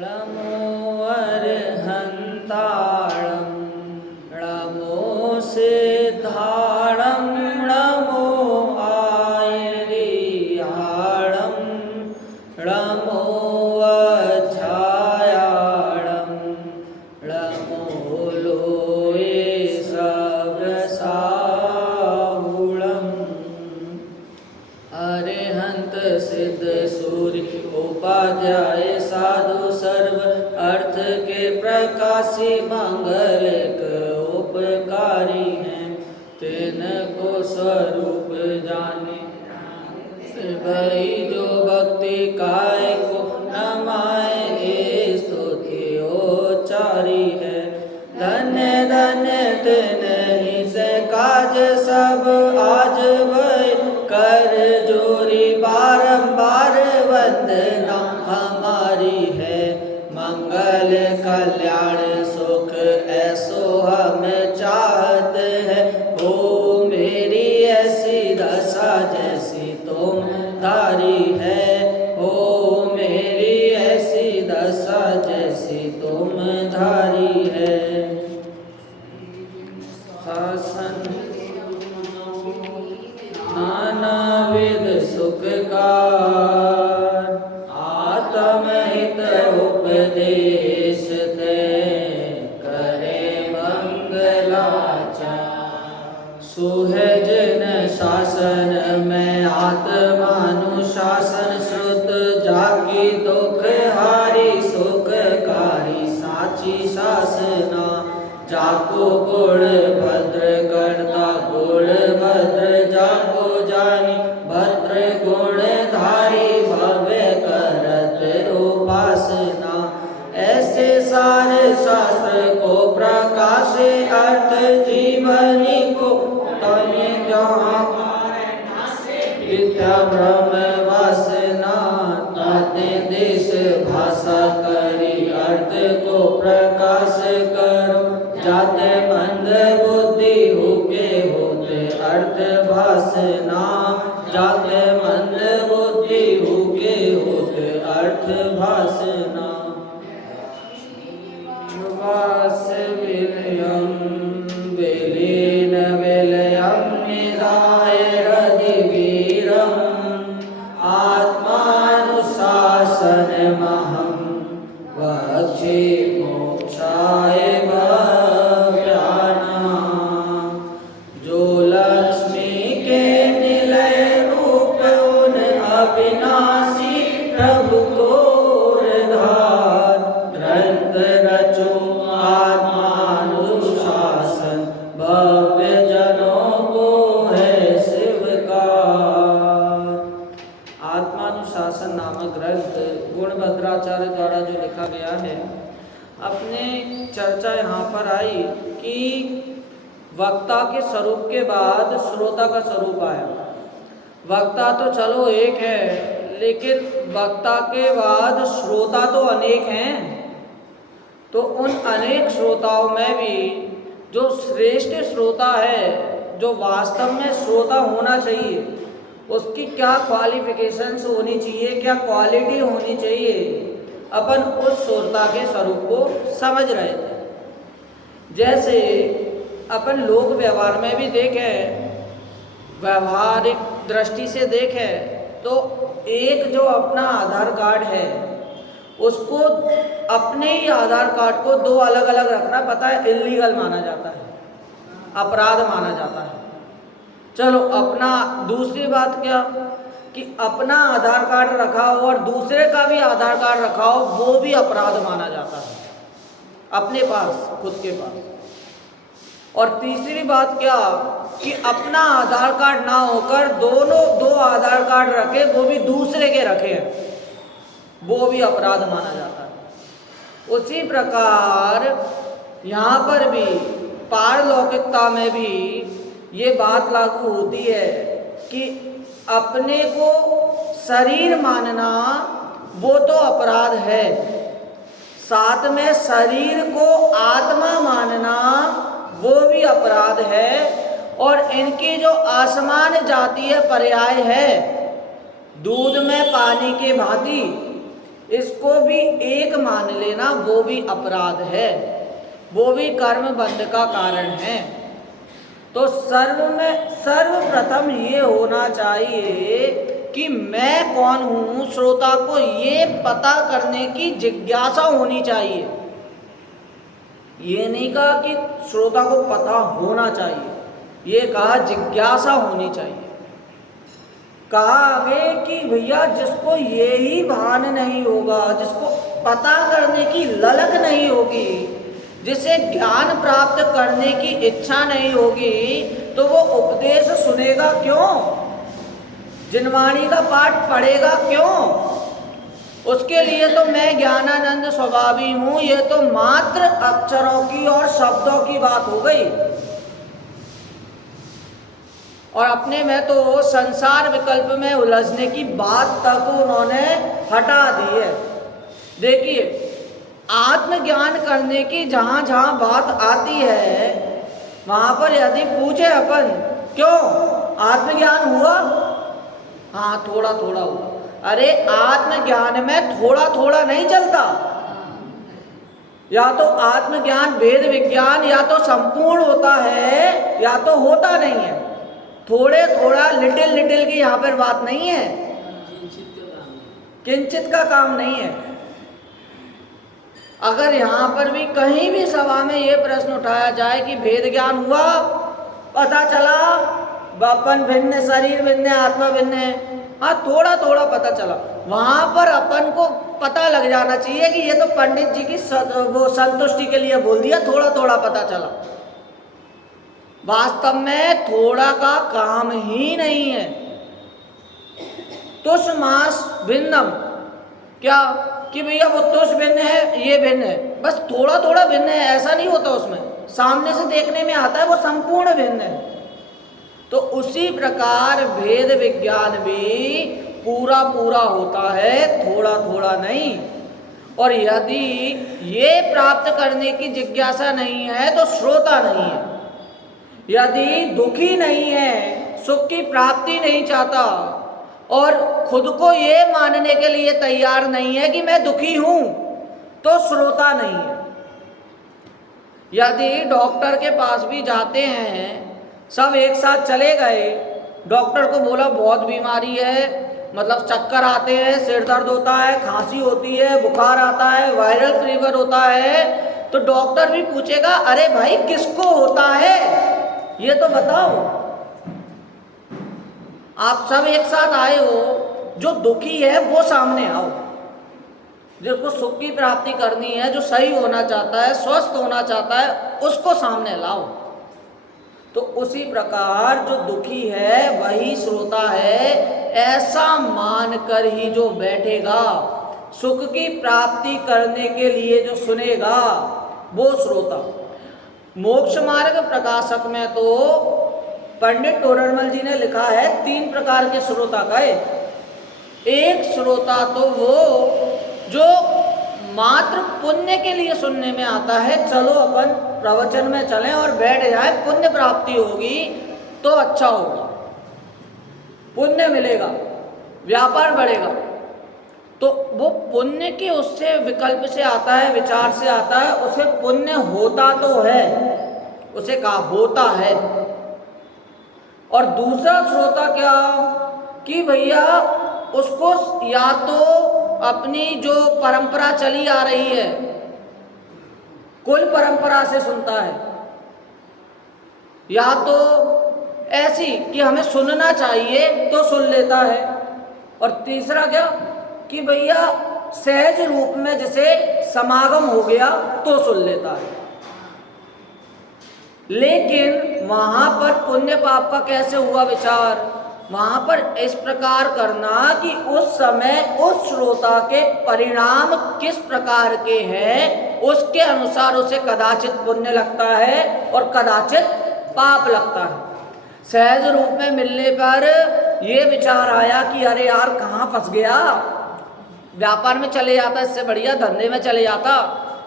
ळमो अर्हन्ताळं ळमो सिद्धाळं ळमो आयरियाळं ळमो अछायाळं ळमो लोये सव्यसाहुळं अरिहंत सिद्ध सूर्य उपाध्याय साधु सर्व अर्थ के प्रकाशी मंगलिक उपकारी हैं। तिनको स्वरूप जाने वही जो भक्ति काय को नमाए ये स्तुति उच्चारी है। धन्य धन्य तिन्हि से काज सब आज वही कर जोरी बारंबार वंदना हमारी है। मंगल कल्याण सुख ऐसो हम चाहते हैं। हो मेरी ऐसी दशा जैसी तुम धारी है। हो मेरी ऐसी दशा जैसी तुम धारी है। शासन नानाविध सुखकार आत्महित उपदेश ते करे मंगलाचार। सुहजन शासन में आत्मानुशासन श्रुत जाकी दुख हारी सुखकारी साची शासना। जाको गुण भद्र करता गुण भद्र जाको जानी भद्र गुण धारी भव्य करत उपासना। ऐसे सारे शास्त्र को प्रकाशे अर्थ जीवनी को तने जहाँ विद्या ब्रह्म वासना। ताते देश भाषा करी अर्थ को प्रकाश करो। जाते मंद बुद्धि हुके होते अर्थ भासना। जाते मंद बुद्धि हुके होते अर्थ भासना। वास विलयं विलीन विलयं निधाय रतिवीरम् आत्मानुशासनमहं वक्षे मोक्षाय भव्यानाम्। जो लक्ष्मी के निलय रूप उन अविनाशी प्रभु को धार। ग्रंथ रचो आत्मानुशासन भव्य जनों को है शिवकार। आत्मानुशासन नामक ग्रंथ गुणभद्राचार्य द्वारा जो लिखा गया है, अपने चर्चा यहाँ पर आई कि वक्ता के स्वरूप के बाद श्रोता का स्वरूप आया। वक्ता तो चलो एक है, लेकिन वक्ता के बाद श्रोता तो अनेक हैं। तो उन अनेक श्रोताओं में भी जो श्रेष्ठ श्रोता है, जो वास्तव में श्रोता होना चाहिए, उसकी क्या क्वालिफिकेशंस होनी चाहिए, क्या क्वालिटी होनी चाहिए, अपन उस श्रोता के स्वरूप को समझ रहे थे। जैसे अपन लोक व्यवहार में भी देखें, व्यवहारिक दृष्टि से देखें तो एक जो अपना आधार कार्ड है, उसको अपने ही आधार कार्ड को दो अलग अलग रखना पता है इल्लीगल माना जाता है, अपराध माना जाता है। चलो अपना, दूसरी बात क्या कि अपना आधार कार्ड रखा हो और दूसरे का भी आधार कार्ड रखा हो, वो भी अपराध माना जाता है अपने पास, खुद के पास। और तीसरी बात क्या कि अपना आधार कार्ड ना होकर दोनों दो आधार कार्ड रखे, वो भी दूसरे के रखे हैं, वो भी अपराध माना जाता है। उसी प्रकार यहाँ पर भी पारलौकिकता में भी ये बात लागू होती है कि अपने को शरीर मानना वो तो अपराध है, साथ में शरीर को आत्मा मानना वो भी अपराध है, और इनकी जो आसमान जातीय पर्याय है दूध में पानी के भांति, इसको भी एक मान लेना, वो भी अपराध है, वो भी कर्म बंध का कारण है। तो सर्वप्रथम ये होना चाहिए कि मैं कौन हूँ, श्रोता को ये पता करने की जिज्ञासा होनी चाहिए। ये नहीं कहा कि श्रोता को पता होना चाहिए, ये कहा जिज्ञासा होनी चाहिए। कहा आगे कि भैया जिसको ये ही भान नहीं होगा, जिसको पता करने की ललक नहीं होगी, जिसे ज्ञान प्राप्त करने की इच्छा नहीं होगी, तो वो उपदेश सुनेगा क्यों, जिनवाणी का पाठ पढ़ेगा क्यों? उसके लिए तो मैं ज्ञानानंद स्वभावी हूँ, ये तो मात्र अक्षरों की और शब्दों की बात हो गई। और अपने में तो संसार विकल्प में उलझने की बात तक उन्होंने हटा दी है। देखिए, आत्मज्ञान करने की जहाँ जहाँ बात आती है, वहाँ पर यदि पूछे अपन क्यों आत्मज्ञान हुआ, हाँ थोड़ा थोड़ा हुआ। अरे आत्मज्ञान में थोड़ा थोड़ा नहीं चलता, या तो आत्मज्ञान वेद विज्ञान या तो संपूर्ण होता है या तो होता नहीं है। थोड़े थोड़ा लिटिल लिटिल की यहाँ पर बात नहीं है, किंचित का काम नहीं है। अगर यहाँ पर भी कहीं भी सभा में ये प्रश्न उठाया जाए कि वेद ज्ञान हुआ, पता चला अपन भिन्न, शरीर भिन्न, आत्मा भिन्न है, हाँ थोड़ा थोड़ा पता चला, वहाँ पर अपन को पता लग जाना चाहिए कि ये तो पंडित जी की वो संतुष्टि के लिए बोल दिया, थोड़ा थोड़ा पता चला। वास्तव में थोड़ा का काम ही नहीं है। तुष मास भिन्नम, क्या कि भैया वो तुष भिन्न है, ये भिन्न है, बस थोड़ा थोड़ा भिन्न है, ऐसा नहीं होता। उसमें सामने से देखने में आता है वो संपूर्ण भिन्न है। तो उसी प्रकार भेद विज्ञान भी पूरा पूरा होता है, थोड़ा थोड़ा नहीं। और यदि ये प्राप्त करने की जिज्ञासा नहीं है तो श्रोता नहीं है। यदि दुखी नहीं है, सुख की प्राप्ति नहीं चाहता और खुद को ये मानने के लिए तैयार नहीं है कि मैं दुखी हूं, तो श्रोता नहीं है। यदि डॉक्टर के पास भी जाते हैं, सब एक साथ चले गए, डॉक्टर को बोला बहुत बीमारी है, मतलब चक्कर आते हैं, सिर दर्द होता है, खांसी होती है, बुखार आता है, वायरल फीवर होता है, तो डॉक्टर भी पूछेगा अरे भाई किसको होता है ये तो बताओ। आप सब एक साथ आए हो, जो दुखी है वो सामने आओ, जिसको सुख की प्राप्ति करनी है, जो सही होना चाहता है, स्वस्थ होना चाहता है, उसको सामने लाओ। तो उसी प्रकार जो दुखी है वही श्रोता है, ऐसा मानकर ही जो बैठेगा, सुख की प्राप्ति करने के लिए जो सुनेगा, वो श्रोता। मोक्ष मार्ग प्रकाशक में तो पंडित टोडरमल जी ने लिखा है 3 प्रकार के श्रोता गए। एक श्रोता तो वो जो मात्र पुण्य के लिए सुनने में आता है, चलो अपन प्रवचन में चलें और बैठ जाए, पुण्य प्राप्ति होगी तो अच्छा होगा, पुण्य मिलेगा, व्यापार बढ़ेगा। तो वो पुण्य के उससे विकल्प से आता है, विचार से आता है, उसे पुण्य होता तो है, उसे कहा होता है। और दूसरा श्रोता क्या कि भैया उसको या तो अपनी जो परंपरा चली आ रही है, कुल परंपरा से सुनता है, या तो ऐसी कि हमें सुनना चाहिए तो सुन लेता है, और तीसरा क्या कि भैया सहज रूप में जैसे समागम हो गया तो सुन लेता है। लेकिन वहां पर पुण्य पाप का कैसे हुआ विचार, वहां पर इस प्रकार करना कि उस समय उस श्रोता के परिणाम किस प्रकार के हैं, उसके अनुसार उसे कदाचित पुण्य लगता है और कदाचित पाप लगता है। सहज रूप में मिलने पर यह विचार आया कि अरे यार कहाँ फंस गया, व्यापार में चले जाता, इससे बढ़िया धंधे में चले जाता,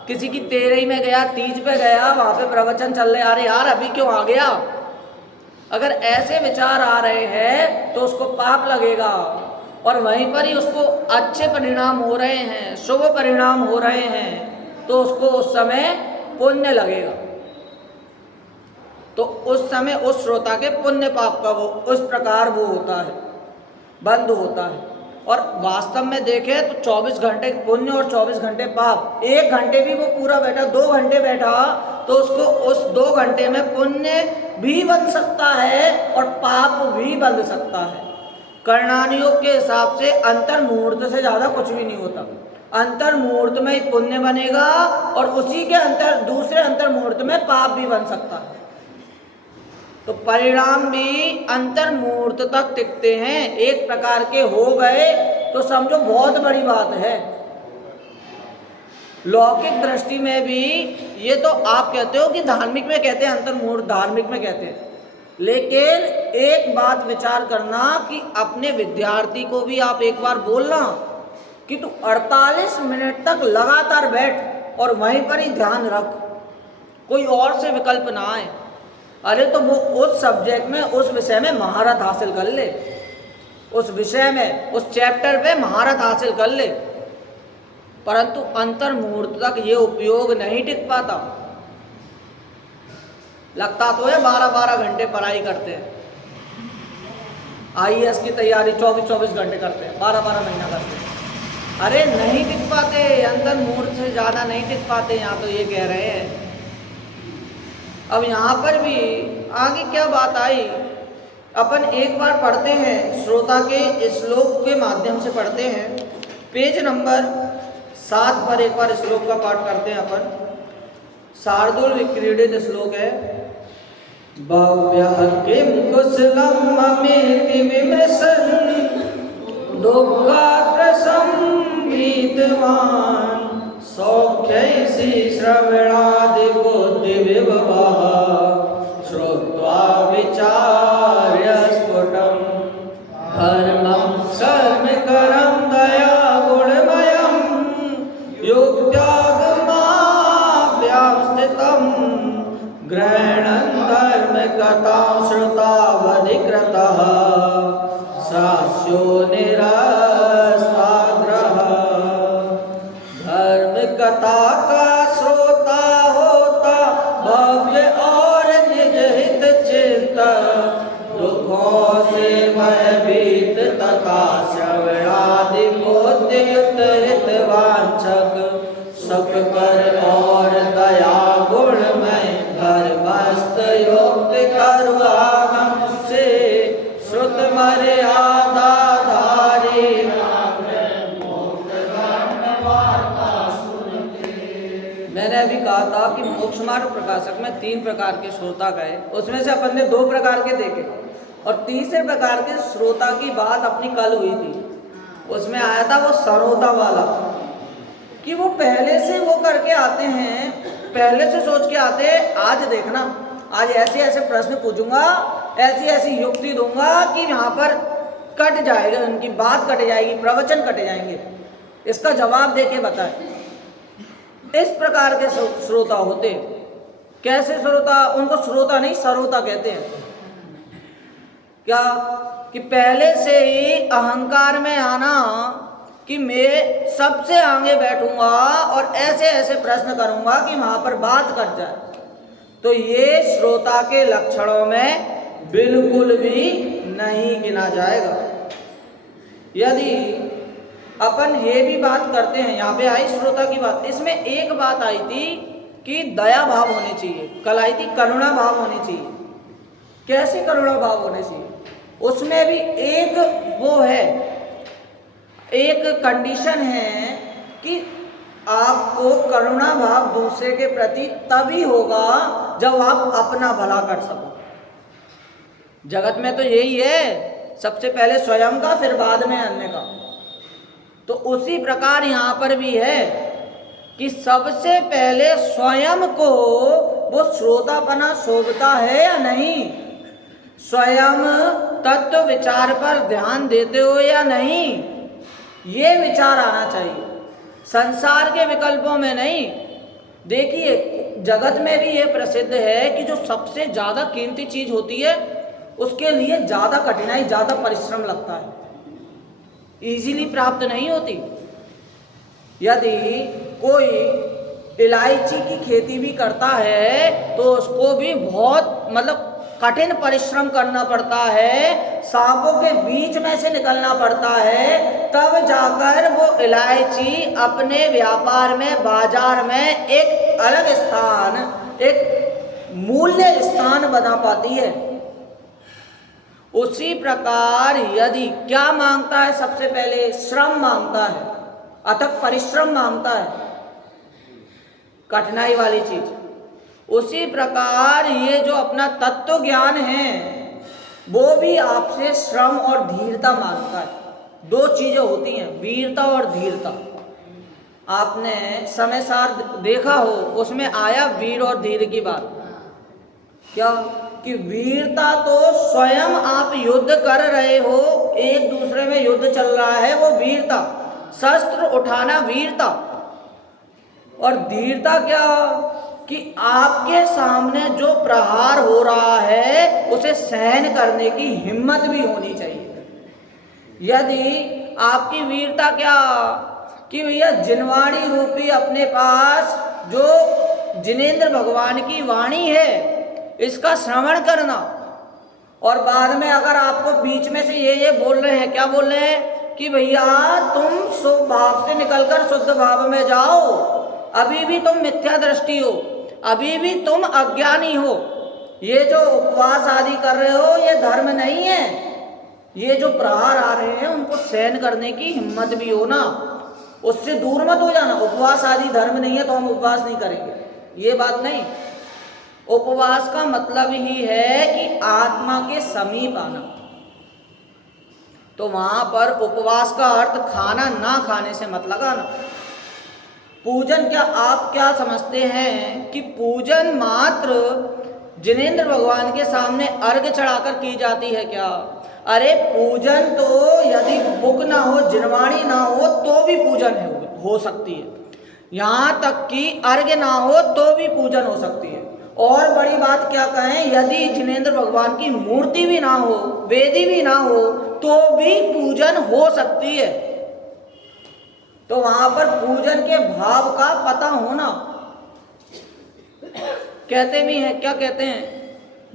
किसी की तेरही में गया, तीज पे गया, वहाँ पे प्रवचन चल रहे, अरे यार अभी क्यों आ गया, अगर ऐसे विचार आ रहे हैं तो उसको पाप लगेगा, और वहीं पर ही उसको अच्छे परिणाम हो रहे हैं, शुभ परिणाम हो रहे हैं, तो उसको उस समय पुण्य लगेगा। तो उस समय उस श्रोता के पुण्य पाप का वो उस प्रकार वो होता है, बंद होता है। और वास्तव में देखें तो 24 घंटे पुण्य और 24 घंटे पाप, 1 घंटे भी वो पूरा बैठा, 2 घंटे बैठा, तो उसको उस 2 घंटे में पुण्य भी बन सकता है और पाप भी बन सकता है। कर्णानुयोग के हिसाब से अंतर मुहूर्त से ज़्यादा कुछ भी नहीं होता। अंतर मुहूर्त में ही पुण्य बनेगा और उसी के दूसरे अंतर मुहूर्त में पाप भी बन सकता है। तो परिणाम भी अंतर मुहूर्त तक टिकते हैं। एक प्रकार के हो गए तो समझो बहुत बड़ी बात है। लौकिक दृष्टि में भी ये तो आप कहते हो कि धार्मिक में कहते हैं, अंतर मुहूर्त धार्मिक में कहते हैं, लेकिन एक बात विचार करना कि अपने विद्यार्थी को भी आप एक बार बोलना कि तू 48 मिनट तक लगातार बैठ और वहीं पर ही ध्यान रख, कोई और से विकल्प ना आए। अरे तो वो उस सब्जेक्ट में, उस विषय में महारत हासिल कर ले, उस विषय में, उस चैप्टर पे महारत हासिल कर ले, परंतु अंतर मुहूर्त तक ये उपयोग नहीं टिक पाता। लगता तो है 12-12 घंटे पढ़ाई करते हैं, IAS की तैयारी 24-24 घंटे करते हैं, 12-12 महीना करते हैं, अरे नहीं टिक पाते, अंतर मुहूर्त से ज़्यादा नहीं टिक पाते। यहाँ तो ये कह रहे हैं। अब यहाँ पर भी आगे क्या बात आई, अपन एक बार पढ़ते हैं, श्रोता के श्लोक के माध्यम से पढ़ते हैं। पेज नंबर 7 पर एक बार श्लोक का पाठ करते हैं अपन। शार्दूल विक्रीडित श्लोक है। भव्यः किं कुशलं ममेति विमृशन् दुःखात् प्रसंभीतवान् सौख्यैषि श्रवणादिबुद्धिविभवः श्रुत्वा विचार्य स्फुटं धर्मं कर्मकरं दया गुणमयं युक्त्यागमाभ्यां स्थितं ग्रहणं धर्मकथां श्रुतावधिकृतः सास्यो निरस्ताग्रह। धर्म कथा का श्रोता होता भव्य और निज हित चिंता दुखों से भयभीत तथा श्रवणादि बुद्धियुक्त हितवांछक सुख कर और दया गुणमय धर्मस्थ युक्त करुणागम से श्रुत मर्यादाधारी। मैंने अभी कहा था कि मोक्ष मार्ग प्रकाशक में 3 प्रकार के श्रोता गए, उसमें से अपन ने 2 प्रकार के देखे, और तीसरे प्रकार के श्रोता की बात अपनी कल हुई थी। उसमें आया था वो सरोता वाला, कि वो पहले से वो करके आते हैं, पहले से सोच के आते हैं, आज देखना, आज ऐसे ऐसे प्रश्न पूछूंगा, ऐसी ऐसी युक्ति दूंगा कि यहाँ पर कट जाएगा, उनकी बात कट जाएगी, प्रवचन कट जाएंगे, इसका जवाब देके बताए। इस प्रकार के श्रोता होते। कैसे श्रोता? उनको श्रोता नहीं सरोता कहते हैं। क्या कि पहले से ही अहंकार में आना कि मैं सबसे आगे बैठूंगा और ऐसे ऐसे प्रश्न करूंगा कि वहां पर बात कट जाए। तो ये श्रोता के लक्षणों में बिल्कुल भी नहीं गिना जाएगा। यदि अपन ये भी बात करते हैं, यहाँ पे आई श्रोता की बात, इसमें एक बात आई थी कि दया भाव होनी चाहिए, कल आई थी करुणा भाव होनी चाहिए। कैसे करुणा भाव होने चाहिए? उसमें भी एक वो है, एक कंडीशन है कि आपको करुणा भाव दूसरे के प्रति तभी होगा जब आप अपना भला कर सको। जगत में तो यही है, सबसे पहले स्वयं का, फिर बाद में अन्य का। तो उसी प्रकार यहाँ पर भी है कि सबसे पहले स्वयं को वो श्रोतापना शोभता है या नहीं, स्वयं तत्व विचार पर ध्यान देते हो या नहीं, ये विचार आना चाहिए, संसार के विकल्पों में नहीं। देखिए जगत में भी ये प्रसिद्ध है कि जो सबसे ज़्यादा कीमती चीज़ होती है उसके लिए ज़्यादा कठिनाई, ज़्यादा परिश्रम लगता है, इजीली प्राप्त नहीं होती। यदि कोई इलायची की खेती भी करता है तो उसको भी बहुत मतलब कठिन परिश्रम करना पड़ता है, सांपों के बीच में से निकलना पड़ता है, तब जाकर वो इलायची अपने व्यापार में, बाजार में एक अलग स्थान, एक मूल्य स्थान बना पाती है। उसी प्रकार यदि क्या मांगता है, सबसे पहले श्रम मांगता है, अथक परिश्रम मांगता है, कठिनाई वाली चीज। उसी प्रकार ये जो अपना तत्व ज्ञान है वो भी आपसे श्रम और धीरता मांगता है। दो चीजें होती हैं, वीरता और धीरता। आपने समय सार देखा हो, उसमें आया वीर और धीर की बात। क्या कि वीरता तो स्वयं आप युद्ध कर रहे हो, एक दूसरे में युद्ध चल रहा है, वो वीरता, शस्त्र उठाना वीरता। और धीरता क्या कि आपके सामने जो प्रहार हो रहा है उसे सहन करने की हिम्मत भी होनी चाहिए। यदि आपकी वीरता क्या कि भैया जिनवाणी रूपी अपने पास जो जिनेंद्र भगवान की वाणी है इसका श्रवण करना, और बाद में अगर आपको बीच में से ये बोल रहे हैं, क्या बोल रहे हैं कि भैया तुम शुभ भाव से निकलकर शुद्ध भाव में जाओ, अभी भी तुम मिथ्या दृष्टि हो, अभी भी तुम अज्ञानी हो, ये जो उपवास आदि कर रहे हो ये धर्म नहीं है, ये जो प्रहार आ रहे हैं उनको सहन करने की हिम्मत भी हो ना, उससे दूर मत हो जाना। उपवास आदि धर्म नहीं है तो हम उपवास नहीं करेंगे, ये बात नहीं। उपवास का मतलब ही है कि आत्मा के समीप आना। तो वहां पर उपवास का अर्थ खाना ना खाने से मत लगाना। पूजन क्या आप क्या समझते हैं कि पूजन मात्र जिनेंद्र भगवान के सामने अर्घ चढ़ाकर की जाती है क्या? अरे पूजन तो यदि बुक ना हो, जिनवाणी ना हो तो भी पूजन हो सकती है, यहाँ तक कि अर्घ ना हो तो भी पूजन हो सकती है। और बड़ी बात क्या कहें, यदि जिनेंद्र भगवान की मूर्ति भी ना हो, वेदी भी ना हो तो भी पूजन हो सकती है। तो वहां पर पूजन के भाव का पता होना। कहते भी हैं, क्या कहते हैं,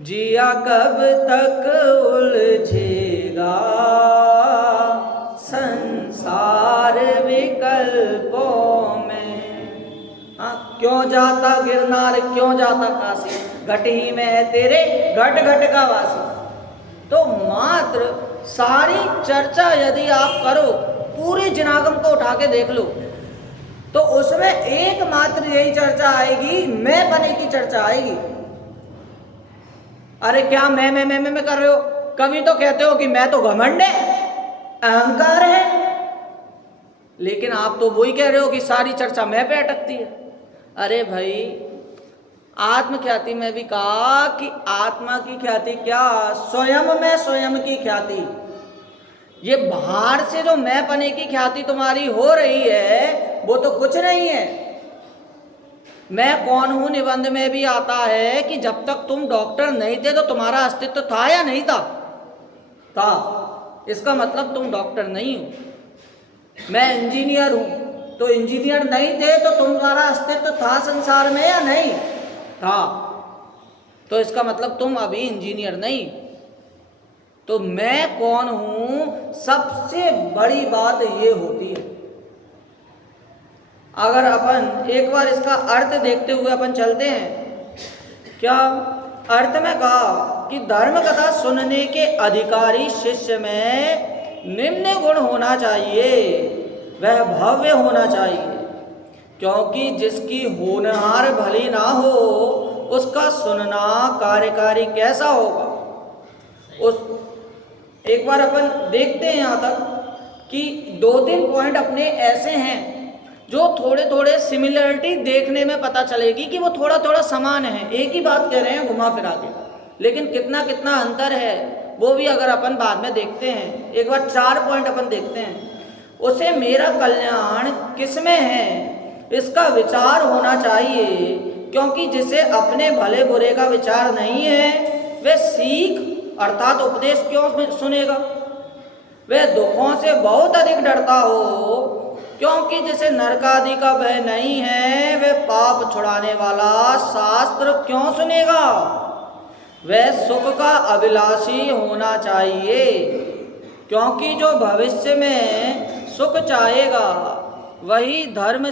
जिया कब तक उलझेगा संसार विकल्पों में। क्यों जाता गिरनार, क्यों जाता काशी, घट ही में है तेरे घट घट का वासी। तो मात्र सारी चर्चा यदि आप करो, पूरे जिनागम को उठा के देख लो, तो उसमें एकमात्र यही चर्चा आएगी, मैं बने की चर्चा आएगी। अरे क्या मैं कर रहे हो? कभी तो कहते हो कि मैं तो घमंड है, अहंकार है, लेकिन आप तो वही कह रहे हो कि सारी चर्चा मैं पे अटकती है। अरे भाई, आत्मख्याति में भी कहा कि आत्मा की ख्याति क्या, स्वयं में स्वयं की ख्याति। ये बाहर से जो मैं पने की ख्याति तुम्हारी हो रही है वो तो कुछ नहीं है। मैं कौन हूं निबंध में भी आता है कि जब तक तुम डॉक्टर नहीं थे तो तुम्हारा अस्तित्व था या नहीं था? था। इसका मतलब तुम डॉक्टर नहीं हो। मैं इंजीनियर हूं, तो इंजीनियर नहीं थे तो तुम्हारा अस्तित्व था संसार में या नहीं था? तो इसका मतलब तुम अभी इंजीनियर नहीं। तो मैं कौन हूं, सबसे बड़ी बात ये होती है। अगर अपन एक बार इसका अर्थ देखते हुए अपन चलते हैं, क्या अर्थ में कहा कि धर्म कथा सुनने के अधिकारी शिष्य में निम्न गुण होना चाहिए, वह भव्य होना चाहिए, क्योंकि जिसकी होनहार भली ना हो उसका सुनना कार्यकारी कैसा होगा। उस एक बार अपन देखते हैं यहाँ तक कि 2-3 पॉइंट अपने ऐसे हैं जो थोड़े थोड़े सिमिलरिटी देखने में पता चलेगी कि वो थोड़ा थोड़ा समान है, एक ही बात कह रहे हैं घुमा फिरा के, लेकिन कितना कितना अंतर है वो भी अगर अपन बाद में देखते हैं। एक बार 4 पॉइंट अपन देखते हैं। उसे मेरा कल्याण किसमें है इसका विचार होना चाहिए, क्योंकि जिसे अपने भले बुरे का विचार नहीं है वह सीख अर्थात उपदेश क्यों सुनेगा? वह दुखों से बहुत अधिक डरता हो, क्योंकि जिसे नरक आदि का भय नहीं है वह पाप छुड़ाने वाला शास्त्र क्यों सुनेगा? वह सुख का अभिलाषी होना चाहिए, क्योंकि जो भविष्य में सुख चाहेगा वही धर्म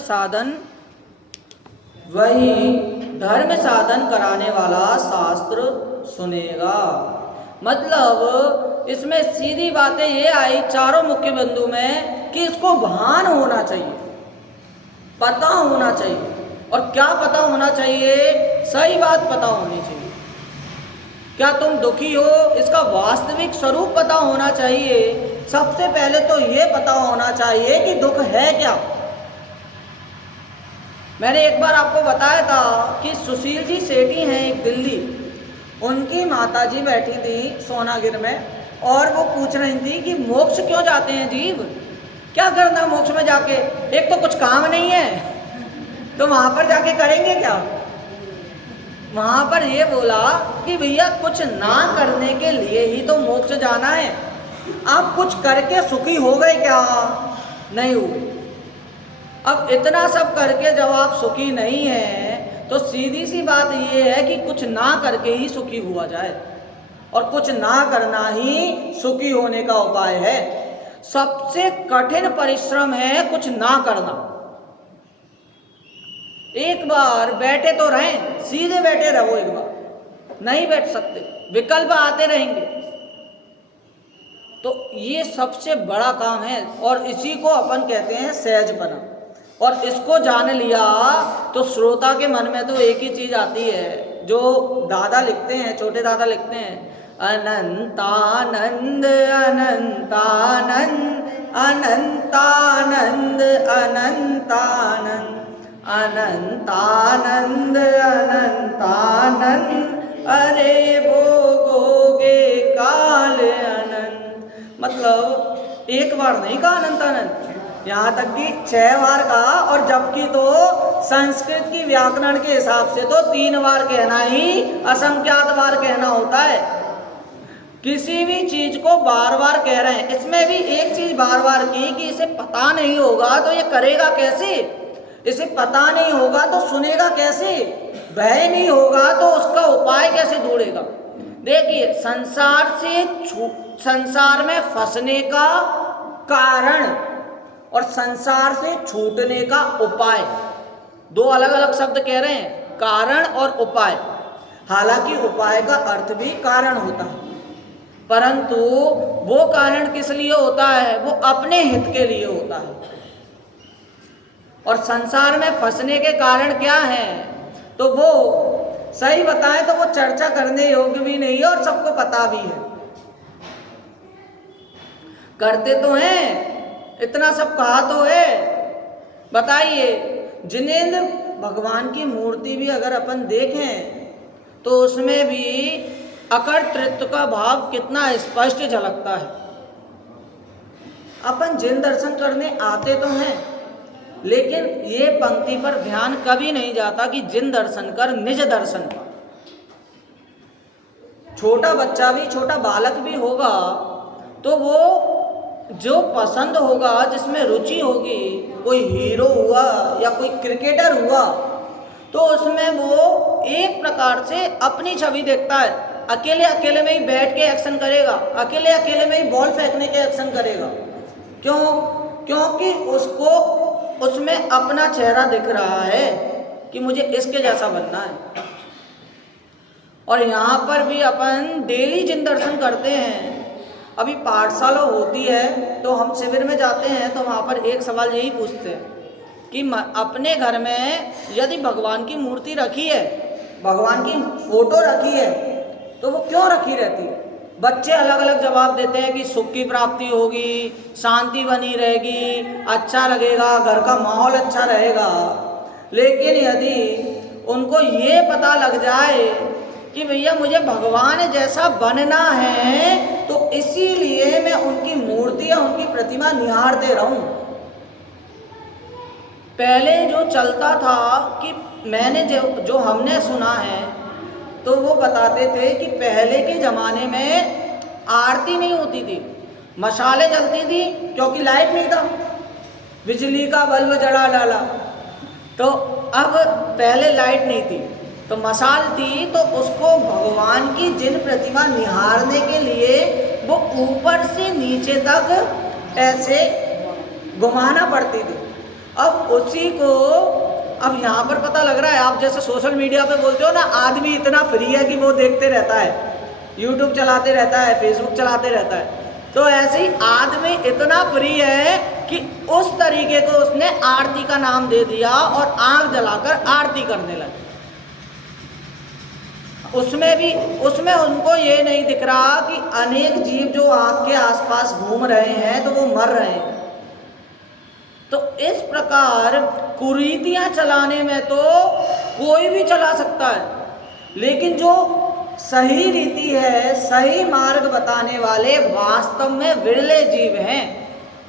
साधन कराने वाला शास्त्र सुनेगा। मतलब इसमें सीधी बातें ये आई चारों मुख्य बिंदु में कि इसको भान होना चाहिए, पता होना चाहिए। और क्या पता होना चाहिए? सही बात पता होनी चाहिए। क्या तुम दुखी हो, इसका वास्तविक स्वरूप पता होना चाहिए। सबसे पहले तो ये पता होना चाहिए कि दुख है क्या। मैंने एक बार आपको बताया था कि सुशील जी सेठी हैं एक दिल्ली, उनकी माताजी बैठी थी सोनागिर में और वो पूछ रही थी कि मोक्ष क्यों जाते हैं जीव, क्या करना मोक्ष में जाके, एक तो कुछ काम नहीं है तो वहाँ पर जाके करेंगे क्या। वहाँ पर ये बोला कि भैया कुछ ना करने के लिए ही तो मोक्ष जाना है, आप कुछ करके सुखी हो गए क्या? नहीं हुए। अब इतना सब करके जब आप सुखी नहीं हैं तो सीधी सी बात ये है कि कुछ ना करके ही सुखी हुआ जाए, और कुछ ना करना ही सुखी होने का उपाय है। सबसे कठिन परिश्रम है कुछ ना करना। एक बार बैठे तो रहें, सीधे बैठे रहो, एक बार नहीं बैठ सकते, विकल्प आते रहेंगे। तो ये सबसे बड़ा काम है और इसी को अपन कहते हैं सहजपना। और इसको जान लिया तो श्रोता के मन में तो एक ही चीज आती है जो दादा लिखते हैं, छोटे दादा लिखते हैं, अनंतानंद अनंतानंद अनंतानंद अनंतानंद अनंतानंद अनंतानंद अरे भोगोगे काल अनंत। मतलब एक बार नहीं कहा अनंतानंद, यहाँ तक कि 6 बार कहा, और जबकि तो संस्कृत की व्याकरण के हिसाब से तो 3 बार कहना ही असंख्यात बार कहना होता है। किसी भी चीज को बार बार कह रहे हैं। इसमें भी एक चीज बार बार की कि इसे पता नहीं होगा तो ये करेगा कैसे, इसे पता नहीं होगा तो सुनेगा कैसे, भय नहीं होगा तो उसका उपाय कैसे ढूंढेगा। देखिए संसार में फंसने का कारण और संसार से छूटने का उपाय, 2 अलग अलग शब्द कह रहे हैं, कारण और उपाय। हालांकि उपाय का अर्थ भी कारण होता है, परंतु वो कारण किस लिए होता है? वो अपने हित के लिए होता है। और संसार में फंसने के कारण क्या है तो वो सही बताएं तो वो चर्चा करने योग्य भी नहीं है और सबको पता भी है। करते तो हैं, इतना सब कहा तो है। बताइए, जिनेंद्र भगवान की मूर्ति भी अगर अपन देखें तो उसमें भी अकर्तृत्व का भाव कितना स्पष्ट झलकता है। अपन जिन दर्शन करने आते तो हैं, लेकिन ये पंक्ति पर ध्यान कभी नहीं जाता कि जिन दर्शन कर निज दर्शन कर। छोटा बच्चा भी, छोटा बालक भी होगा तो वो जो पसंद होगा, जिसमें रुचि होगी, कोई हीरो हुआ या कोई क्रिकेटर हुआ, तो उसमें वो एक प्रकार से अपनी छवि देखता है। अकेले अकेले में ही बैठ के एक्शन करेगा, अकेले अकेले में ही बॉल फेंकने के एक्शन करेगा। क्यों? क्योंकि उसको उसमें अपना चेहरा दिख रहा है कि मुझे इसके जैसा बनना है। और यहाँ पर भी अपन डेली जिन दर्शन करते हैं। अभी पाठशाला होती है तो हम शिविर में जाते हैं तो वहाँ पर एक सवाल यही पूछते हैं कि अपने घर में यदि भगवान की मूर्ति रखी है, भगवान की फोटो रखी है, तो वो क्यों रखी रहती है? बच्चे अलग अलग जवाब देते हैं कि सुख की प्राप्ति होगी, शांति बनी रहेगी, अच्छा लगेगा, घर का माहौल अच्छा रहेगा। लेकिन यदि उनको ये पता लग जाए कि भैया मुझे भगवान जैसा बनना है तो इसीलिए मैं उनकी मूर्ति या उनकी प्रतिमा निहारते रहूं। पहले जो चलता था कि मैंने जो हमने सुना है तो वो बताते थे कि पहले के ज़माने में आरती नहीं होती थी, मशालें जलती थी क्योंकि लाइट नहीं था, बिजली का बल्ब जला डाला। तो अब पहले लाइट नहीं थी तो मशाल थी, तो उसको भगवान की जिन प्रतिमा निहारने के लिए वो ऊपर से नीचे तक ऐसे घुमाना पड़ती थी। अब उसी को अब यहाँ पर पता लग रहा है, आप जैसे सोशल मीडिया पे बोलते हो ना, आदमी इतना फ्री है कि वो देखते रहता है, यूट्यूब चलाते रहता है, फेसबुक चलाते रहता है। तो ऐसे ही आदमी इतना फ्री है कि उस तरीके को उसने आरती का नाम दे दिया और आग जलाकर आरती करने लगे। उसमें उनको ये नहीं दिख रहा कि अनेक जीव जो आग के आसपास घूम रहे हैं तो वो मर रहे हैं। तो इस प्रकार कुरीतियां चलाने में तो कोई भी चला सकता है, लेकिन जो सही रीति है, सही मार्ग बताने वाले वास्तव में विरले जीव हैं,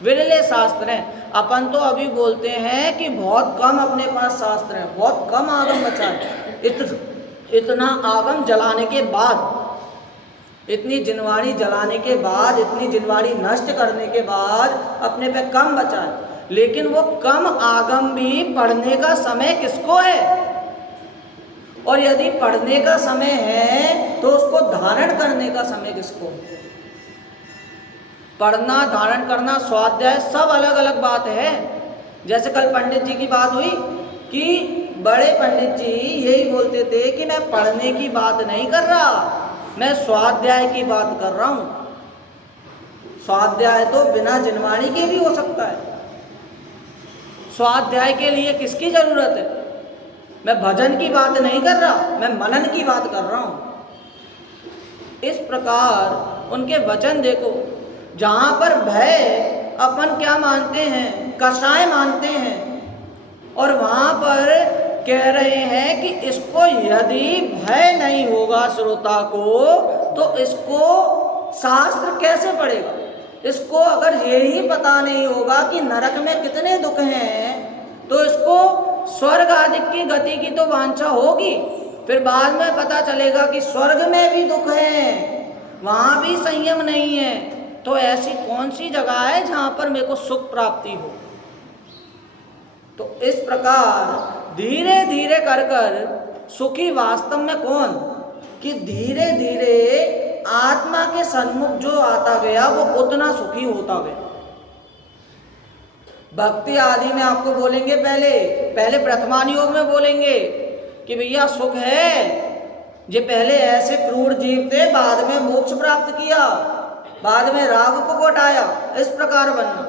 विरले शास्त्र हैं। अपन तो अभी बोलते हैं कि बहुत कम अपने पास शास्त्र हैं, बहुत कम आगम बचा है। इतना आगम जलाने के बाद, इतनी जिनवाणी जलाने के बाद, इतनी जिनवाणी नष्ट करने के बाद अपने पे कम बचा है। लेकिन वो कम आगम भी पढ़ने का समय किसको है? और यदि पढ़ने का समय है तो उसको धारण करने का समय किसको? पढ़ना, धारण करना, स्वाध्याय सब अलग अलग बात है। जैसे कल पंडित जी की बात हुई कि बड़े पंडित जी यही बोलते थे कि मैं पढ़ने की बात नहीं कर रहा, मैं स्वाध्याय की बात कर रहा हूँ। स्वाध्याय तो बिना जिनवाणी के भी हो सकता है। स्वाध्याय के लिए किसकी जरूरत है? मैं भजन की बात नहीं कर रहा, मैं मनन की बात कर रहा हूँ। इस प्रकार उनके वचन देखो, जहाँ पर भय अपन क्या मानते हैं? कषाय मानते हैं, और वहाँ पर कह रहे हैं कि इसको यदि भय नहीं होगा श्रोता को तो इसको शास्त्र कैसे पढ़ेगा? इसको अगर यही पता नहीं होगा कि नरक में कितने दुख हैं तो इसको स्वर्ग आदि की गति की तो वांछा होगी। फिर बाद में पता चलेगा कि स्वर्ग में भी दुख है, वहाँ भी संयम नहीं है। तो ऐसी कौन सी जगह है जहाँ पर मेरे को सुख प्राप्ति हो? तो इस प्रकार धीरे धीरे कर कर सुखी वास्तव में कौन? कि धीरे धीरे आत्मा के सन्मुख जो आता गया वो उतना सुखी होता गया। भक्ति आदि में आपको बोलेंगे, पहले प्रथमान योग में बोलेंगे कि भैया सुख है, ये पहले ऐसे क्रूर जीव थे, बाद में मोक्ष प्राप्त किया, बाद में राग को घटाया, इस प्रकार बनना।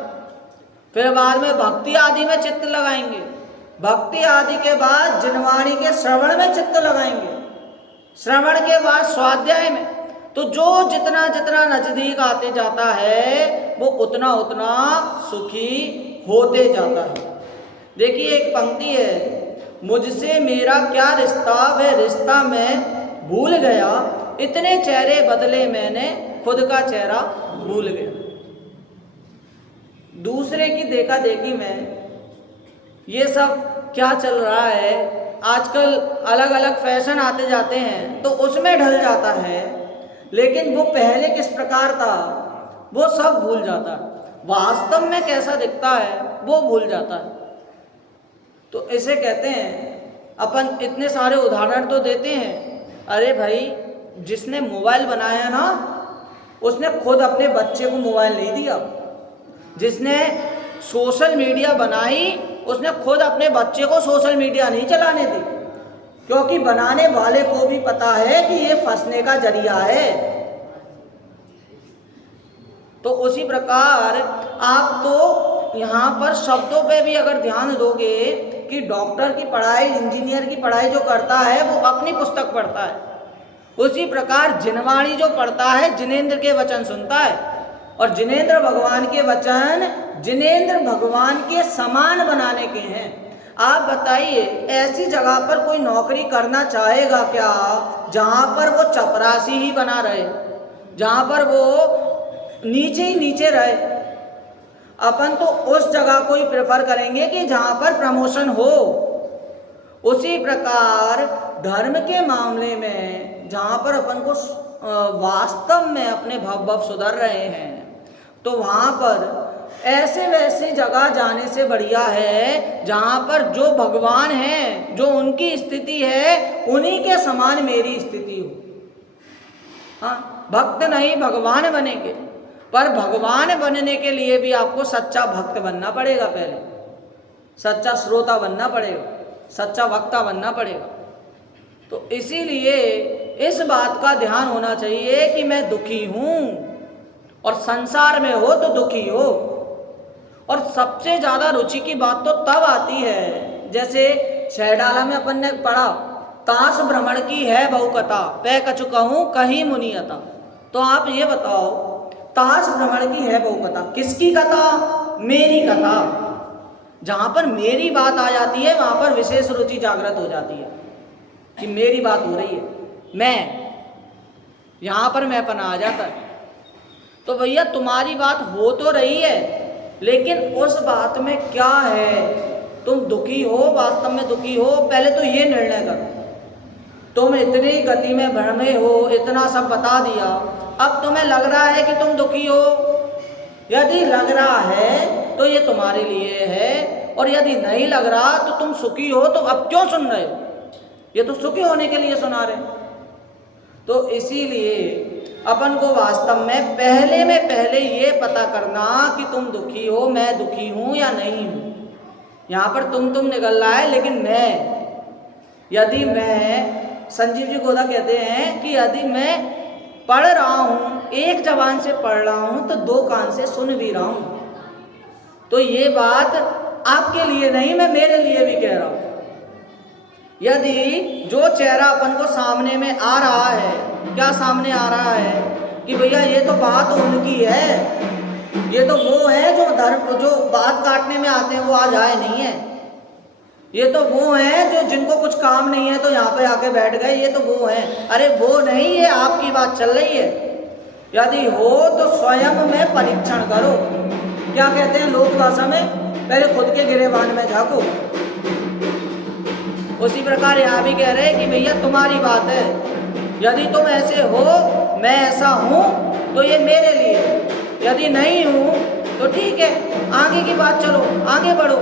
फिर बाद में भक्ति आदि में चित्त लगाएंगे, भक्ति आदि के बाद जिनवाणी के श्रवण में चित्त लगाएंगे, श्रवण के बाद स्वाध्याय में। तो जो जितना जितना नजदीक आते जाता है वो उतना उतना सुखी होते जाता है। देखिए एक पंक्ति है, मुझसे मेरा क्या रिश्ता, वह रिश्ता मैं भूल गया, इतने चेहरे बदले मैंने खुद का चेहरा भूल गया। दूसरे की देखा देखी में ये सब क्या चल रहा है, आजकल अलग अलग फैशन आते जाते हैं तो उसमें ढल जाता है, लेकिन वो पहले किस प्रकार था वो सब भूल जाता है, वास्तव में कैसा दिखता है वो भूल जाता है। तो इसे कहते हैं, अपन इतने सारे उदाहरण तो देते हैं। अरे भाई, जिसने मोबाइल बनाया ना उसने खुद अपने बच्चे को मोबाइल नहीं दिया, जिसने सोशल मीडिया बनाई उसने खुद अपने बच्चे को सोशल मीडिया नहीं चलाने दी, क्योंकि बनाने वाले को भी पता है कि ये फंसने का जरिया है। तो उसी प्रकार आप तो यहाँ पर शब्दों पे भी अगर ध्यान दोगे कि डॉक्टर की पढ़ाई, इंजीनियर की पढ़ाई जो करता है वो अपनी पुस्तक पढ़ता है, उसी प्रकार जिनवाणी जो पढ़ता है जिनेंद्र के वचन सुनता है, और जिनेंद्र भगवान के वचन जिनेंद्र भगवान के समान बनाने के हैं। आप बताइए, ऐसी जगह पर कोई नौकरी करना चाहेगा क्या जहाँ पर वो चपरासी ही बना रहे, जहाँ पर वो नीचे ही नीचे रहे? अपन तो उस जगह को ही प्रेफर करेंगे कि जहाँ पर प्रमोशन हो। उसी प्रकार धर्म के मामले में जहाँ पर अपन को वास्तव में अपने भाव सुधर रहे हैं, तो वहाँ पर ऐसे वैसे जगह जाने से बढ़िया है जहाँ पर जो भगवान हैं, जो उनकी स्थिति है, उन्हीं के समान मेरी स्थिति हो। हाँ, भक्त नहीं भगवान बनेंगे, पर भगवान बनने के लिए भी आपको सच्चा भक्त बनना पड़ेगा, पहले सच्चा श्रोता बनना पड़ेगा, सच्चा वक्ता बनना पड़ेगा। तो इसीलिए इस बात का ध्यान होना चाहिए कि मैं दुखी हूँ, और संसार में हो तो दुखी हो। और सबसे ज़्यादा रुचि की बात तो तब आती है, जैसे शहडाला में अपन ने पढ़ा, तास भ्रमण की है बहु कथा, पै कछु कहूँ कहीं मुनियता। तो आप ये बताओ, तास भ्रमण की है बहु कथा, किसकी कथा? मेरी कथा। जहाँ पर मेरी बात आ जाती है वहाँ पर विशेष रुचि जागृत हो जाती है कि मेरी बात हो रही है, मैं, यहाँ पर मैंपना आ जाता है। तो भैया तुम्हारी बात हो तो रही है, लेकिन उस बात में क्या है? तुम दुखी हो, वास्तव में दुखी हो, पहले तो ये निर्णय करो। तुम इतनी गति में भ्रमे हो, इतना सब बता दिया, अब तुम्हें लग रहा है कि तुम दुखी हो। यदि लग रहा है तो ये तुम्हारे लिए है, और यदि नहीं लग रहा तो तुम सुखी हो, तो अब क्यों सुन रहे हो? ये तो सुखी होने के लिए सुना रहे। तो इसीलिए अपन को वास्तव में पहले ये पता करना कि तुम दुखी हो, मैं दुखी हूँ या नहीं हूँ। यहाँ पर तुम निकल रहा है, लेकिन यदि मैं, संजीव जी गोदा कहते हैं कि यदि मैं पढ़ रहा हूँ, एक जबान से पढ़ रहा हूँ, तो दो कान से सुन भी रहा हूँ। तो ये बात आपके लिए नहीं, मैं मेरे लिए भी कह रहा हूँ। यदि जो चेहरा अपन को सामने में आ रहा है, क्या सामने आ रहा है कि भैया ये तो बात उनकी है, ये तो वो है जो बात काटने में आते हैं, वो आज आए नहीं है, ये तो वो हैं जो जिनको कुछ काम नहीं है तो यहाँ पे आके बैठ गए, ये तो वो हैं। अरे वो नहीं, ये आपकी बात चल रही है। यदि हो तो स्वयं में परीक्षण करो। क्या कहते हैं लोक भाषा में, पहले खुद के गिरेबान में झांको। उसी प्रकार यहाँ भी कह रहे हैं कि भैया तुम्हारी बात है, यदि तुम ऐसे हो, मैं ऐसा हूँ, तो ये मेरे लिए, यदि नहीं हूँ तो ठीक है, आगे की बात, चलो आगे बढ़ो।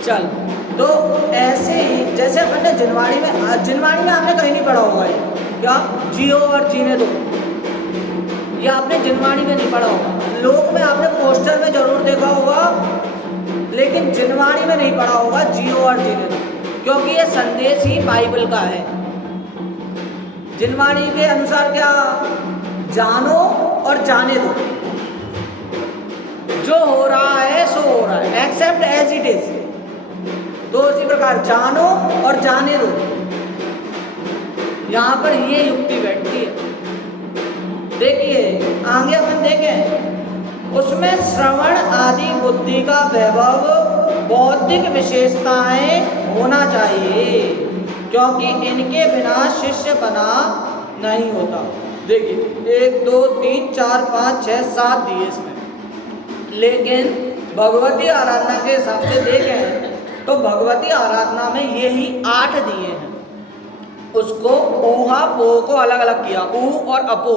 चल, तो ऐसे ही जैसे अपन ने जिनवाणी में आपने कहीं नहीं पढ़ा होगा, ये क्या जियो और जीने दो, ये आपने जिनवाणी में नहीं पढ़ा होगा। लोक में आपने पोस्टर में जरूर देखा होगा, लेकिन जिनवाणी में नहीं पढ़ा होगा जियो और जीने दो, क्योंकि ये संदेश ही बाइबल का है। जिनवाणी के अनुसार क्या, जानो और जाने दो, जो हो रहा है सो हो रहा है, एक्सेप्ट एज इट इज। तो उसी प्रकार जानो और जाने दो, यहाँ पर ये युक्ति बैठती है। देखिए आगे अपन देखें, उसमें श्रवण आदि बुद्धि का वैभव, बौद्धिक विशेषताएं होना चाहिए, क्योंकि इनके बिना शिष्य बना नहीं होता। देखिए 1 2 3 4 5 6 7 दिए इसमें, लेकिन भगवती आराधना के हिसाब से देखें तो भगवती आराधना में यही 8 दिए हैं। उसको ऊहा पो को अलग अलग किया, ऊ और अपो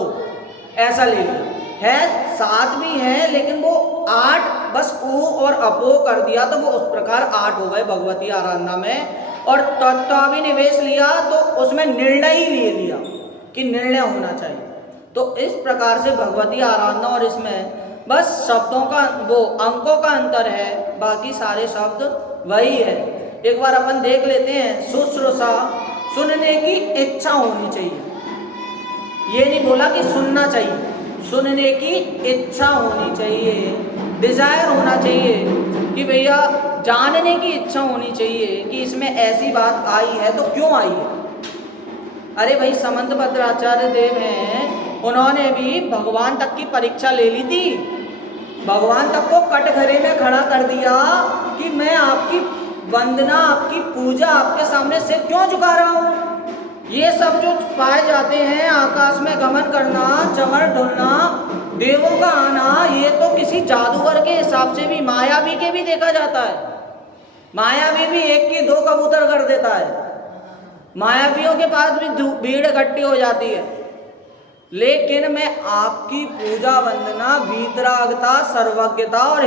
ऐसा ले लिया है, 7 भी हैं, लेकिन वो 8 बस ऊ और अपो कर दिया, तो वो उस प्रकार 8 हो गए भगवती आराधना में। और तत्वाभिनिवेश लिया तो उसमें निर्णय ही ले लिया कि निर्णय होना चाहिए। तो इस प्रकार से भगवती आराधना और इसमें बस शब्दों का, वो अंकों का अंतर है, बाकी सारे शब्द वही है। एक बार अपन देख लेते हैं, शुश्रूषा, सुनने की इच्छा होनी चाहिए। ये नहीं बोला कि सुनना चाहिए, सुनने की इच्छा होनी चाहिए, डिजायर होना चाहिए कि भैया जानने की इच्छा होनी चाहिए कि इसमें ऐसी बात आई है तो क्यों आई है। अरे भाई समंत भद्राचार्य देव हैं, उन्होंने भी भगवान तक की परीक्षा ले ली थी, भगवान तक को कटघरे में खड़ा कर दिया कि मैं आपकी वंदना, आपकी पूजा, आपके सामने सिर क्यों झुका रहा हूँ। ये सब जो पाए जाते हैं, आकाश में गमन करना, चमर ढुलना, देवों का आना, ये तो किसी जादूगर के हिसाब से भी, मायावी के भी देखा जाता है। मायावी भी एक की दो कबूतर कर देता है, मायावियों के पास भी भीड़ इकट्ठी हो जाती है। लेकिन मैं आपकी पूजा वंदना, वीतरागता, सर्वज्ञता और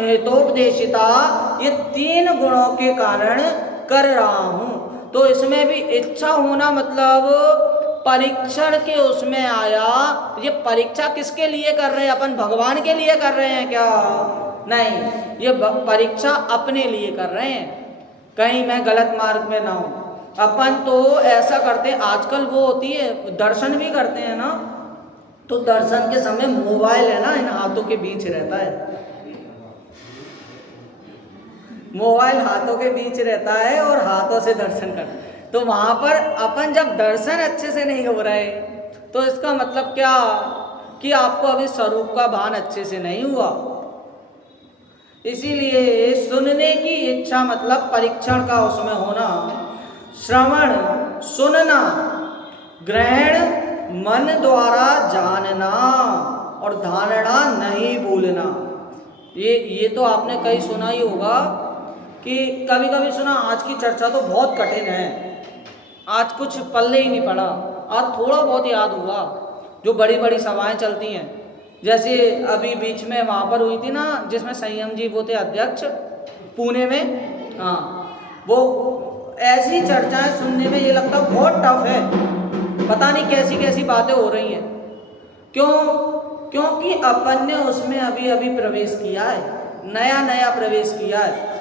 हितोपदेशिता, ये 3 गुणों के कारण कर रहा हूं। तो इसमें भी इच्छा होना मतलब परीक्षण के उसमें आया। ये परीक्षा किसके लिए कर रहे हैं? अपन भगवान के लिए कर रहे हैं क्या? नहीं, ये परीक्षा अपने लिए कर रहे हैं, कहीं मैं गलत मार्ग में ना हूं। अपन तो ऐसा करते, आजकल वो होती है, दर्शन भी करते हैं ना, तो दर्शन के समय मोबाइल है ना इन हाथों के बीच रहता है, मोबाइल हाथों के बीच रहता है और हाथों से दर्शन करते हैं। तो वहां पर अपन जब दर्शन अच्छे से नहीं हो रहे, तो इसका मतलब क्या कि आपको अभी स्वरूप का भान अच्छे से नहीं हुआ। इसीलिए सुनने की इच्छा मतलब परीक्षण का उसमें होना, श्रवण सुनना, ग्रहण मन द्वारा जानना और धारणा नहीं भूलना। ये तो आपने कहीं सुना ही होगा कि कभी कभी सुना, आज की चर्चा तो बहुत कठिन है, आज कुछ पल्ले ही नहीं पड़ा, आज थोड़ा बहुत याद हुआ। जो बड़ी बड़ी सभाएं चलती हैं, जैसे अभी बीच में वहाँ पर हुई थी ना, जिसमें संयम जी वो थे अध्यक्ष पुणे में, हाँ, वो ऐसी चर्चाएं सुनने में ये लगता बहुत टफ है, पता नहीं कैसी कैसी बातें हो रही हैं। क्यों? क्योंकि अपन ने उसमें अभी अभी प्रवेश किया है, नया नया प्रवेश किया है।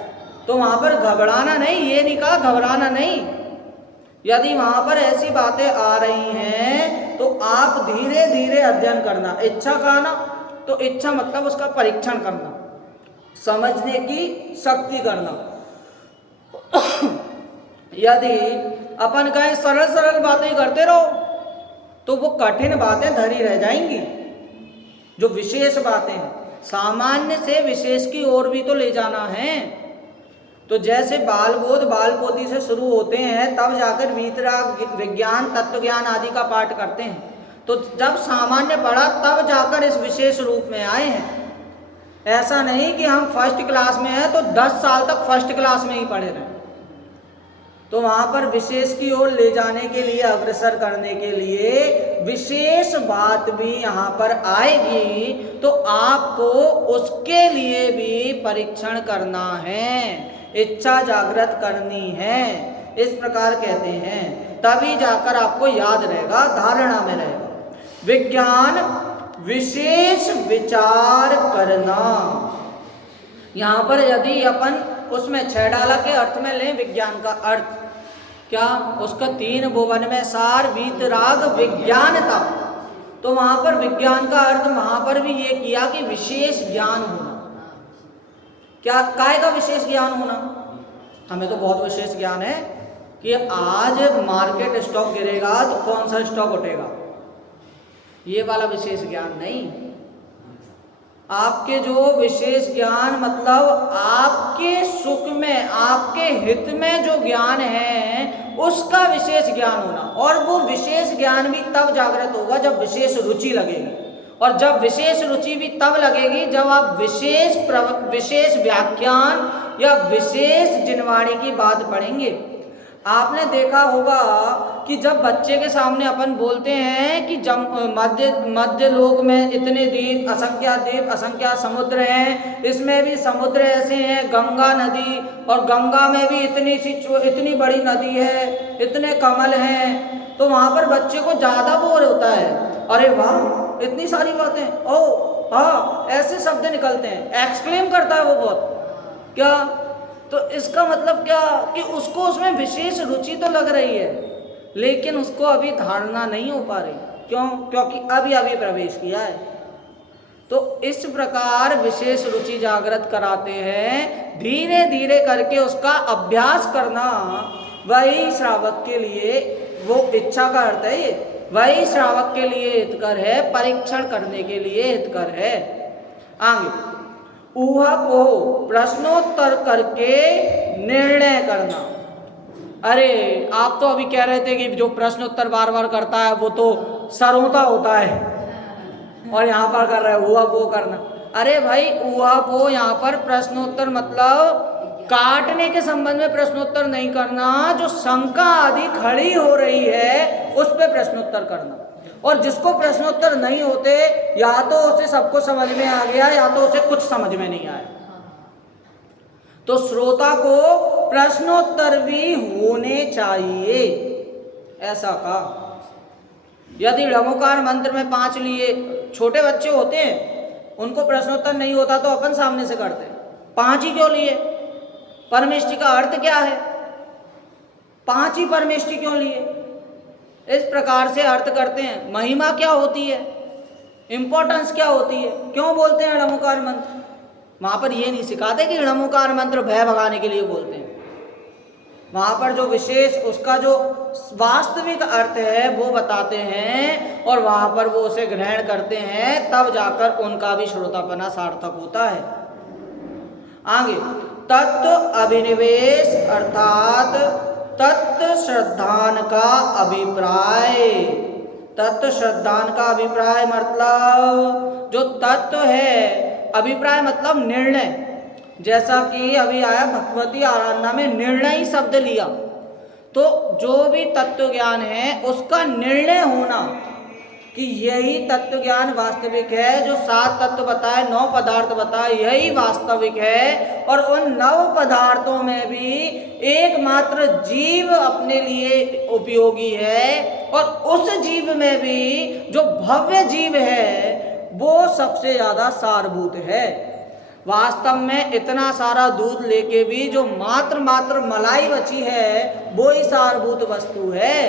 तो वहाँ पर घबराना नहीं, ये नहीं कहा घबराना नहीं। यदि वहाँ पर ऐसी बातें आ रही हैं तो आप धीरे धीरे अध्ययन करना। इच्छा कहना तो इच्छा मतलब उसका परीक्षण करना, समझने की शक्ति करना। यदि अपन कहें सरल सरल बातें करते रहो तो वो कठिन बातें धरी रह जाएंगी। जो विशेष बातें हैं, सामान्य से विशेष की ओर भी तो ले जाना है। तो जैसे बाल बोध बाल पोथी से शुरू होते हैं, तब जाकर वीतराग, विज्ञान, तत्व ज्ञान आदि का पाठ करते हैं। तो जब सामान्य पढ़ा तब जाकर इस विशेष रूप में आए हैं। ऐसा नहीं कि हम फर्स्ट क्लास में हैं तो 10 साल तक फर्स्ट क्लास में ही पढ़े रहें। तो वहाँ पर विशेष की ओर ले जाने के लिए, अग्रसर करने के लिए विशेष बात भी यहाँ पर आएगी, तो आपको उसके लिए भी परीक्षण करना है, इच्छा जागृत करनी है। इस प्रकार कहते हैं, तभी जाकर आपको याद रहेगा, धारणा में रहेगा। विज्ञान विशेष विचार करना। यहाँ पर यदि अपन उसमें 6 डाला के अर्थ में लें, विज्ञान का अर्थ क्या? उसका 3 भुवन में सार वीतराग विज्ञान था। तो वहां पर विज्ञान का अर्थ वहां पर भी ये किया कि विशेष ज्ञान होना। क्या काय का विशेष ज्ञान होना? हमें तो बहुत विशेष ज्ञान है कि आज मार्केट स्टॉक गिरेगा तो कौन सा स्टॉक उठेगा, ये वाला विशेष ज्ञान नहीं। आपके जो विशेष ज्ञान मतलब आपके सुख में, आपके हित में जो ज्ञान है, उसका विशेष ज्ञान होना। और वो विशेष ज्ञान भी तब जागृत होगा जब विशेष रुचि लगेगी। और जब विशेष रुचि भी तब लगेगी जब आप विशेष व्याख्यान या विशेष जिनवाणी की बात पढ़ेंगे। आपने देखा होगा कि जब बच्चे के सामने अपन बोलते हैं कि मध्य लोक में इतने द्वीप, असंख्यात समुद्र हैं, इसमें भी समुद्र ऐसे हैं, गंगा नदी, और गंगा में भी इतनी बड़ी नदी है, इतने कमल हैं, तो वहाँ पर बच्चे को ज़्यादा बोर होता है। अरे वाह, इतनी सारी बातें, ओ हाँ, ऐसे शब्द निकलते हैं, एक्सक्लेम करता है वो बहुत। क्या? तो इसका मतलब क्या कि उसको उसमें विशेष रुचि तो लग रही है, लेकिन उसको अभी धारणा नहीं हो पा रही। क्यों? क्योंकि अभी प्रवेश किया है। तो इस प्रकार विशेष रुचि जागृत कराते हैं, धीरे धीरे करके उसका अभ्यास करना। वही श्रावक के लिए, वो इच्छा का अर्थ है, ये वही श्रावक के लिए हितकर है, परीक्षण करने के लिए हितकर है। आगे ऊहा को प्रश्नोत्तर करके निर्णय करना। अरे आप तो अभी कह रहे थे कि जो प्रश्नोत्तर बार बार करता है वो तो सरोता होता है, और यहाँ पर कर रहा है ऊहा को करना। अरे भाई, ऊहा को यहाँ पर प्रश्नोत्तर मतलब काटने के संबंध में प्रश्नोत्तर नहीं करना, जो शंका आदि खड़ी हो रही है उस पे प्रश्नोत्तर करना। और जिसको प्रश्नोत्तर नहीं होते, या तो उसे सबको समझ में आ गया या तो उसे कुछ समझ में नहीं आया। तो श्रोता को प्रश्नोत्तर भी होने चाहिए, ऐसा कहा। यदि ढ़मोकार मंत्र में 5 लिए, छोटे बच्चे होते हैं उनको प्रश्नोत्तर नहीं होता तो अपन सामने से करते, 5 ही क्यों लिए? परमेष्टि का अर्थ क्या है? 5 ही परमेष्टि क्यों लिए? इस प्रकार से अर्थ करते हैं। महिमा क्या होती है, इंपॉर्टेंस क्या होती है, क्यों बोलते हैं ढ़मोकार मंत्र? वहां पर ये नहीं सिखाते कि ढ़मोकार मंत्र भय भगाने के लिए बोलते हैं। वहां पर जो विशेष उसका जो वास्तविक अर्थ है वो बताते हैं, और वहां पर वो उसे ग्रहण करते हैं, तब जाकर उनका भी श्रोतापना सार्थक होता है। आगे, तत्व अभिनिवेश अर्थात तत्व श्रद्धान का अभिप्राय। तत्व श्रद्धान का अभिप्राय मतलब जो तत्व है, अभिप्राय मतलब निर्णय। जैसा कि अभी आया भगवती आराधना में निर्णय शब्द लिया, तो जो भी तत्व ज्ञान है उसका निर्णय होना कि यही तत्व ज्ञान वास्तविक है। जो 7 तत्व बताए, 9 पदार्थ बताए, यही वास्तविक है। और उन 9 पदार्थों में भी एकमात्र जीव अपने लिए उपयोगी है, और उस जीव में भी जो भव्य जीव है वो सबसे ज़्यादा सारभूत है। वास्तव में इतना सारा दूध लेके भी जो मात्र मलाई बची है वो ही सारभूत वस्तु है।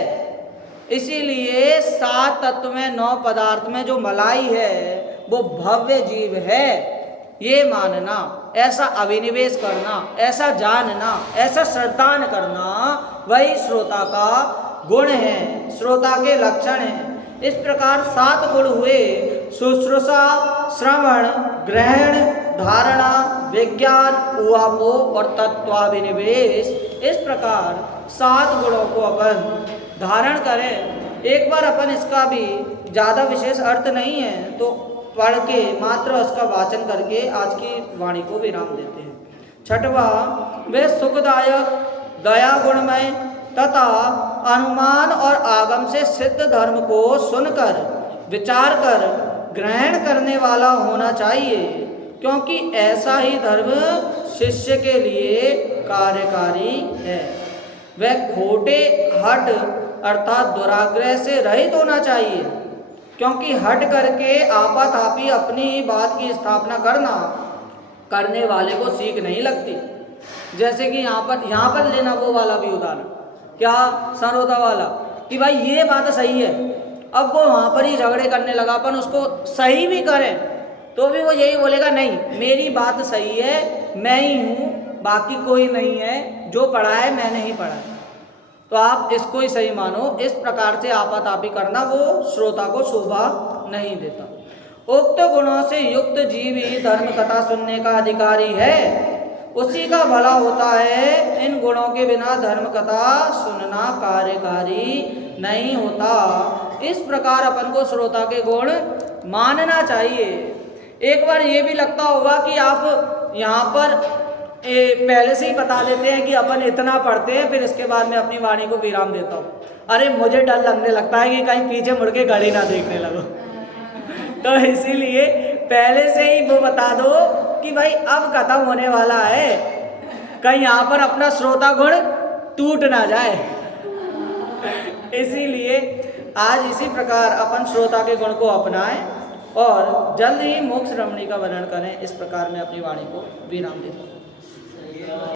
इसीलिए 7 तत्व में 9 पदार्थ में जो मलाई है वो भव्य जीव है, ये मानना, ऐसा अभिनिवेश करना, ऐसा जानना, ऐसा श्रद्धान करना, वही श्रोता का गुण है, श्रोता के लक्षण हैं। इस प्रकार 7 गुण हुए: शुश्रूषा, श्रवण, ग्रहण, धारणा, विज्ञान, उहापो और तत्वाभिनिवेश। इस प्रकार 7 गुणों को अपन धारण करें। एक बार अपन इसका भी ज़्यादा विशेष अर्थ नहीं है तो पढ़ के मात्र उसका वाचन करके आज की वाणी को विराम देते हैं। 6वां, वे सुखदायक, दया गुणमय तथा अनुमान और आगम से सिद्ध धर्म को सुनकर विचार कर ग्रहण करने वाला होना चाहिए, क्योंकि ऐसा ही धर्म शिष्य के लिए कार्यकारी है। वह खोटे हट अर्थात दुराग्रह से रहित होना चाहिए, क्योंकि हट करके आपातापी अपनी बात की स्थापना करने वाले को सीख नहीं लगती। जैसे कि यहाँ पर लेना वो वाला भी उदाहरण, क्या सरोदा वाला, कि भाई ये बात सही है, अब वो वहाँ पर ही झगड़े करने लगा, अपन उसको सही भी करें तो भी वो यही बोलेगा नहीं मेरी बात सही है, मैं ही हूँ, बाकी कोई नहीं है, जो पढ़ा है मैंने ही पढ़ा है, तो आप इसको ही सही मानो। इस प्रकार से आपातापी करना वो श्रोता को शोभा नहीं देता। उक्त गुणों से युक्त जीव ही धर्म कथा सुनने का अधिकारी है, उसी का भला होता है। इन गुणों के बिना धर्म कथा सुनना कार्यकारी नहीं होता। इस प्रकार अपन को श्रोता के गुण मानना चाहिए। एक बार ये भी लगता होगा कि आप यहाँ पर पहले से ही बता देते हैं कि अपन इतना पढ़ते हैं, फिर इसके बाद में अपनी वाणी को विराम देता हूँ। अरे मुझे डर लगने लगता है कि कहीं पीछे मुड़ के घड़ी ना देखने लगो तो इसीलिए पहले से ही वो बता दो कि भाई अब खत्म होने वाला है, कहीं यहाँ पर अपना श्रोता गुण टूट ना जाए। इसीलिए आज इसी प्रकार अपन श्रोता के गुण को अपनाएं और जल्द ही मोक्ष रमणी का वर्णन करें। इस प्रकार मैं अपनी वाणी को विराम देता हूँ।